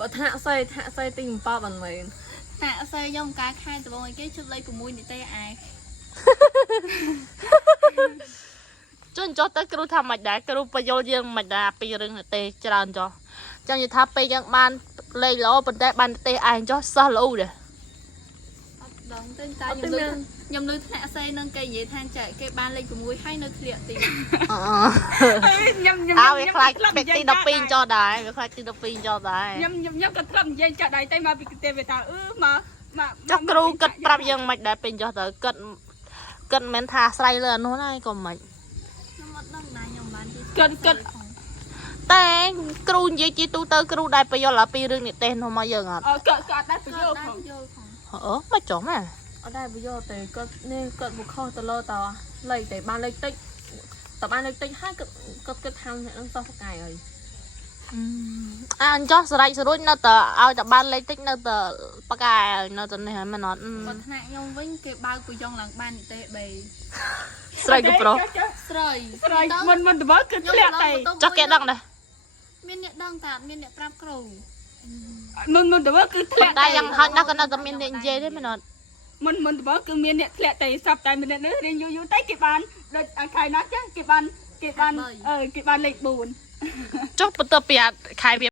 បើថាក់ស្អីទី7បានមែន ថាអស័យខ្ញុំការខែត្បូងអីគេជិតលេខ6នេះទេឯង ចុះចុះទៅគ្រូថាមិនដែរគ្រូបញ្យល់យើងមិនដែរពីរឿងទេច្រើនចុះចឹងនិយាយថាពេលយើងបានលេខល្អប៉ុន្តែបានទេឯងចុះសោះល្អដែរ អត់ដឹងទេតែខ្ញុំលើថ្នាក់អស័យនឹងគេនិយាយថាចែកគេបានលេខ6ហើយនៅធ្លាក់ទី អើវាខ្លាចពេកទី12ចុះដែរវាខ្លាចទី12ចុះដែរ ខ្ញុំក៏ធ្លាប់និយាយចាក់ដៃតែមកពីទេវាថាមក ចុះគ្រូគិតប្រាប់យើងមិនដែរពេលចុះទៅគិតមិនមែនថាអាស្រ័យលើអានោះណាក៏មិន ខ្ញុំអត់ដឹងណាខ្ញុំបានទី គិតតែគ្រូនិយាយជាទូទៅគ្រូដែរបញ្យល់ពីរឿងនិទេសនោះមកយើងអត់ ក៏អត់ដែរបញ្យល់ផង មកចុះម៉ែ អត់ដែរបើយកទៅគាត់នេះគាត់មកខុសទៅលើតលេខតែបានលេខតិចតបានលេខតិចហើយគាត់គិតថាអ្នកនឹងសោះប្រកាយហើយ អញ្ចោះសរាច់សរួចនៅតែឲ្យតែបានលេខតិចនៅតែបកែនៅតែនេះហើយមែនអត់ បើថ្នាក់ខ្ញុំវិញគេបើកពយងឡើងបាននិទេស3 ស្រីក៏ប្រុស ស្រី មិនទៅគឺធ្លាក់តែ ចុះគេដឹងដែរ មានអ្នកដឹងតែអត់មានអ្នកប្រាប់គ្រូ មិនទៅគឺធ្លាក់ តែយ៉ាងហោចណាស់ក៏នៅតែមានអ្នកនិយាយទេមែនអត់ មិនទៅគឺមានអ្នកធ្លាក់តែសັບតែម្នាក់នេះរៀនយូរតែគេបានដូចអាខែណាចឹងគេបានលេខ4 ចុះបន្ទាប់ពីខែវា